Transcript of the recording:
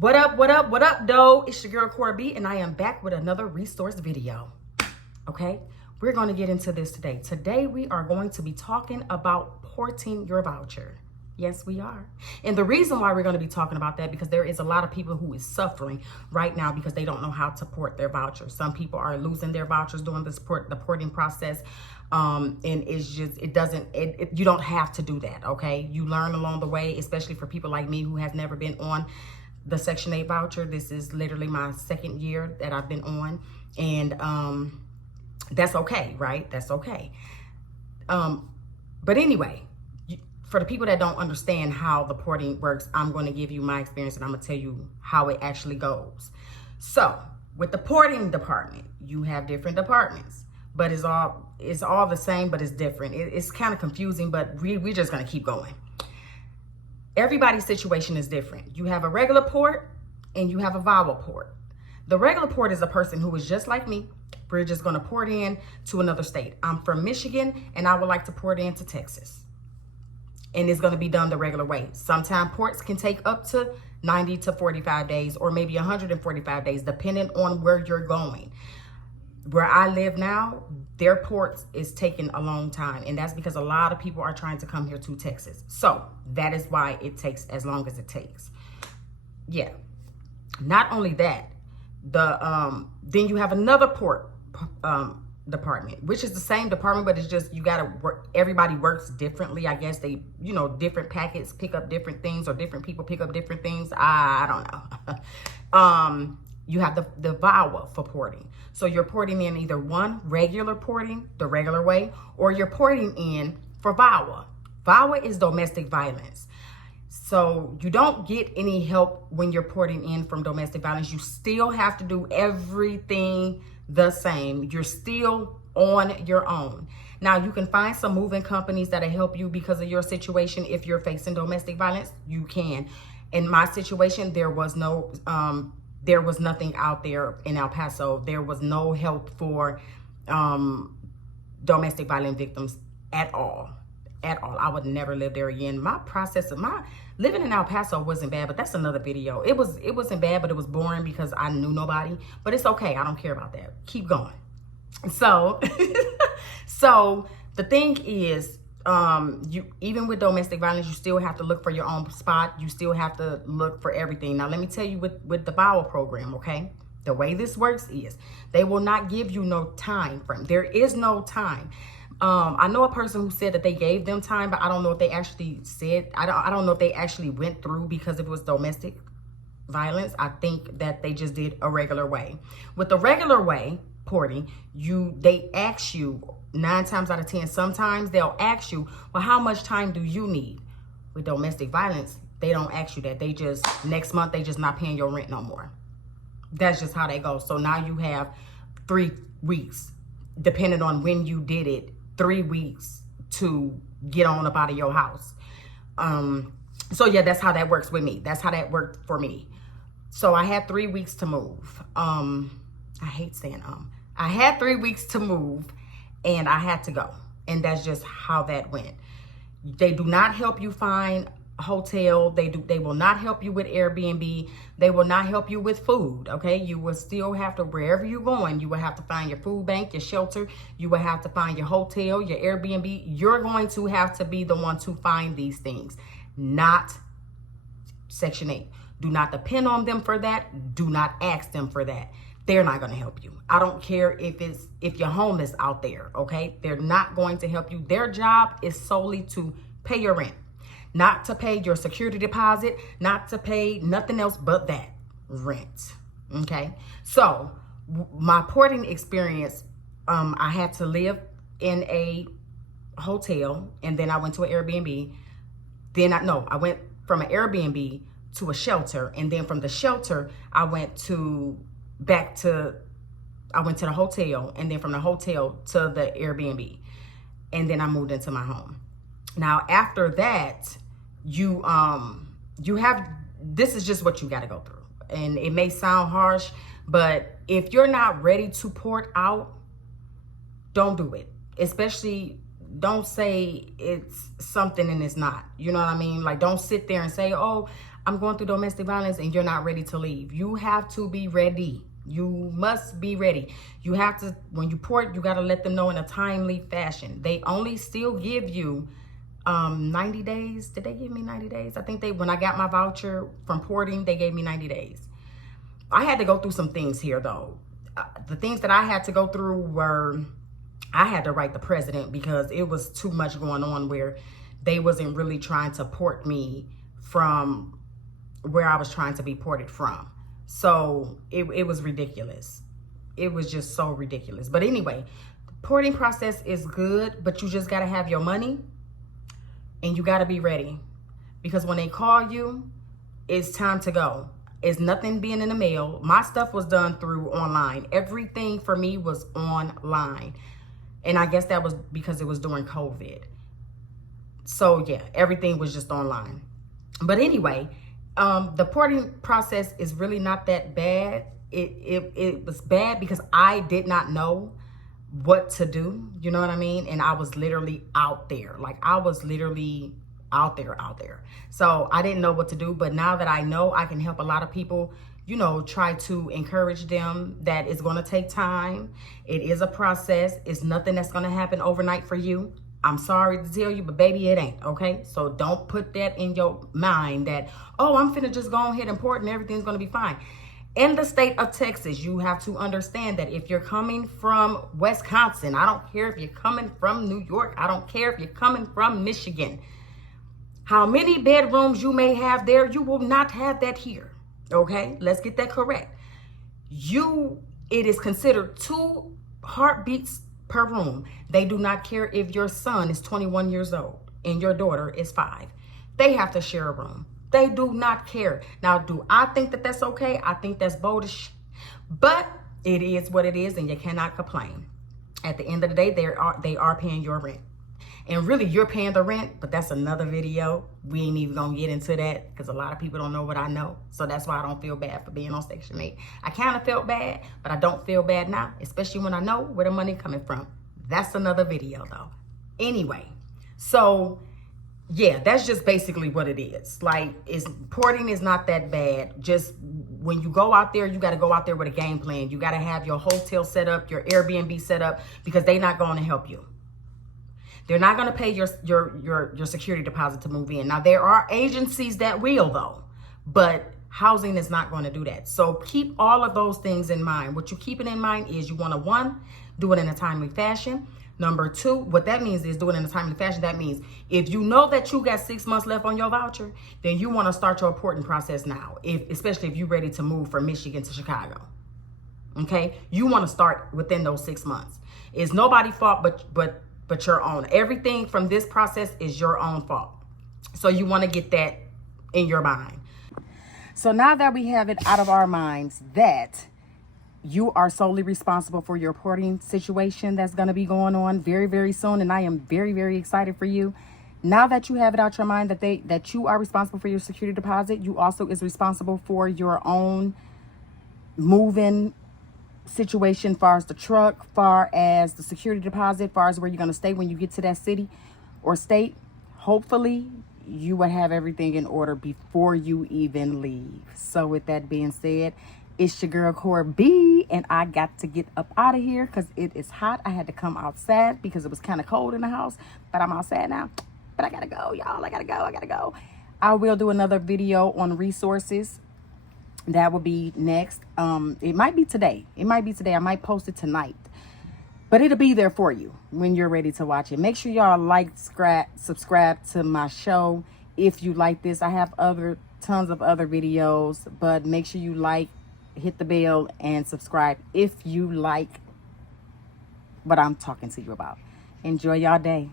What up, what up, what up, though? It's your girl, Cora B, and I am back with another resource video. Okay, we're going to get into this today. Today, we are going to be talking about porting your voucher. Yes, we are. And the reason why we're going to be talking about that, because there is a lot of people who is suffering right now because they don't know how to port their vouchers. Some people are losing their vouchers during the porting process. And it's just, you don't have to do that. Okay. You learn along the way, especially for people like me who have never been on the Section 8 voucher. This is literally my second year that I've been on, and that's okay, right? That's okay. But anyway, for the people that don't understand how the porting works, I'm going to give you my experience and I'm going to tell you how it actually goes. So with the porting department, you have different departments, but it's all the same, but it's different. It's kind of confusing, but we're just going to keep going. Everybody's situation is different. You have a regular port and you have a vowel port. The regular port is a person who is just like me. We're just going to port in to another state. I'm from Michigan and I would like to port into Texas. And it's going to be done the regular way. Sometimes ports can take up to 90 to 45 days or maybe 145 days, depending on where you're going. Where I live now, their ports is taking a long time. And that's because a lot of people are trying to come here to Texas. So that is why it takes as long as it takes. Yeah. Not only that, then you have another port department, which is the same department, but it's just, you got to work. Everybody works differently. I guess they, different packets pick up different things or different people pick up different things. I don't know. You have the VAWA for porting. So you're porting in either one, regular porting, the regular way, or you're porting in for VAWA. VAWA is domestic violence. So you don't get any help when you're porting in from domestic violence. You still have to do everything the same. You're still on your own. Now, you can find some moving companies that'll help you because of your situation. If you're facing domestic violence, you can. In my situation, there was nothing out there in El Paso. There was no help for domestic violence victims at all. At all. I would never live there again. My living in El Paso wasn't bad, but that's another video. It wasn't bad, but it was boring because I knew nobody. But it's okay. I don't care about that. Keep going. So, so the thing is, even with domestic violence, you still have to look for your own spot. You still have to look for everything. Now, let me tell you with the VAWA program, okay? The way this works is they will not give you no time frame. There is no time. I know a person who said that they gave them time, but I don't know if they actually said, I don't know if they actually went through because it was domestic violence. I think that they just did a regular way. With the regular way porting, they ask you 9 times out of 10, sometimes they'll ask you, well, how much time do you need? With domestic violence, they don't ask you that. They just, next month, they just not paying your rent no more. That's just how they go. So now you have 3 weeks, depending on when you did it, 3 weeks to get on up out of your house. So yeah, that's how that works with me. That's how that worked for me. So I had 3 weeks to move. I hate saying I had 3 weeks to move and I had to go. And that's just how that went. They do not help you find a hotel. They will not help you with Airbnb. They will not help you with food. Okay. You will still have to, wherever you're going, you will have to find your food bank, your shelter. You will have to find your hotel, your Airbnb. You're going to have to be the one to find these things, not Section 8. Do not depend on them for that. Do not ask them for that. They're not going to help you. I don't care if you're homeless out there, okay? They're not going to help you. Their job is solely to pay your rent, not to pay your security deposit, not to pay nothing else but that rent, okay? So my porting experience, I had to live in a hotel and then I went to an Airbnb. I went from an Airbnb to a shelter, and then from the shelter, I went to the hotel, and then from the hotel to the Airbnb, and then I moved into my home. Now, after that, this is just what you got to go through. And it may sound harsh, but if you're not ready to port out, don't do it. Especially, don't say it's something and it's not. You know what I mean? Like, don't sit there and say, oh, I'm going through domestic violence and you're not ready to leave. You have to be ready. You must be ready. You have to, when you port, you got to let them know in a timely fashion. They only still give you 90 days. Did they give me 90 days? I think when I got my voucher from porting, they gave me 90 days. I had to go through some things here though. The things that I had to go through were, I had to write the president because it was too much going on where they wasn't really trying to port me from where I was trying to be ported from. So it was ridiculous. It was just so ridiculous. But anyway, the porting process is good, but you just got to have your money and you got to be ready. Because when they call you, it's time to go. It's nothing being in the mail. My stuff was done through online. Everything for me was online. And I guess that was because it was during COVID. So yeah, everything was just online. But anyway, the porting process is really not that bad. It was bad because I did not know what to do. You know what I mean? And I was literally out there. Like I was literally out there. So I didn't know what to do. But now that I know, I can help a lot of people, you know, try to encourage them that it's going to take time. It is a process. It's nothing that's going to happen overnight for you. I'm sorry to tell you, but baby, it ain't, okay? So don't put that in your mind that, oh, I'm finna just go ahead and port and everything's gonna be fine. In the state of Texas, you have to understand that if you're coming from Wisconsin, I don't care if you're coming from New York, I don't care if you're coming from Michigan, how many bedrooms you may have there, you will not have that here, okay? Let's get that correct. It is considered 2 heartbeats per room. They do not care if your son is 21 years old and your daughter is 5. They have to share a room. They do not care. Now, do I think that that's okay? I think that's bold as shit. But it is what it is and you cannot complain. At the end of the day, they are paying your rent. And really, you're paying the rent, but that's another video. We ain't even gonna get into that because a lot of people don't know what I know. So that's why I don't feel bad for being on Section 8. I kind of felt bad, but I don't feel bad now, especially when I know where the money coming from. That's another video though. Anyway, so yeah, that's just basically what it is. Like, porting is not that bad. Just when you go out there, you got to go out there with a game plan. You got to have your hotel set up, your Airbnb set up, because they're not going to help you. They're not going to pay your security deposit to move in. Now, there are agencies that will, though, but housing is not going to do that. So keep all of those things in mind. What you're keeping in mind is you want to, 1, do it in a timely fashion. Number 2, what that means is do it in a timely fashion. That means if you know that you got 6 months left on your voucher, then you want to start your porting process now, especially if you're ready to move from Michigan to Chicago. Okay? You want to start within those 6 months. It's nobody's fault but your own. Everything from this process is your own fault. So you want to get that in your mind. So now that we have it out of our minds that you are solely responsible for your porting situation that's going to be going on very, very soon, and I am very, very excited for you. Now that you have it out your mind that you are responsible for your security deposit, you also is responsible for your own moving situation, far as the truck, far as the security deposit, far as where you're going to stay when you get to that city or state. Hopefully you would have everything in order before you even leave. So with that being said, it's your girl Core B, and I got to get up out of here because it is hot. I had to come outside because it was kind of cold in the house, but I'm outside now. But I gotta go, y'all. I gotta go. I will do another video on resources. That will be next. It might be today. I might post it tonight, but it'll be there for you when you're ready to watch it. Make sure y'all like, subscribe to my show if you like this. I have tons of other videos, but make sure you like, hit the bell, and subscribe if you like what I'm talking to you about. Enjoy y'all day.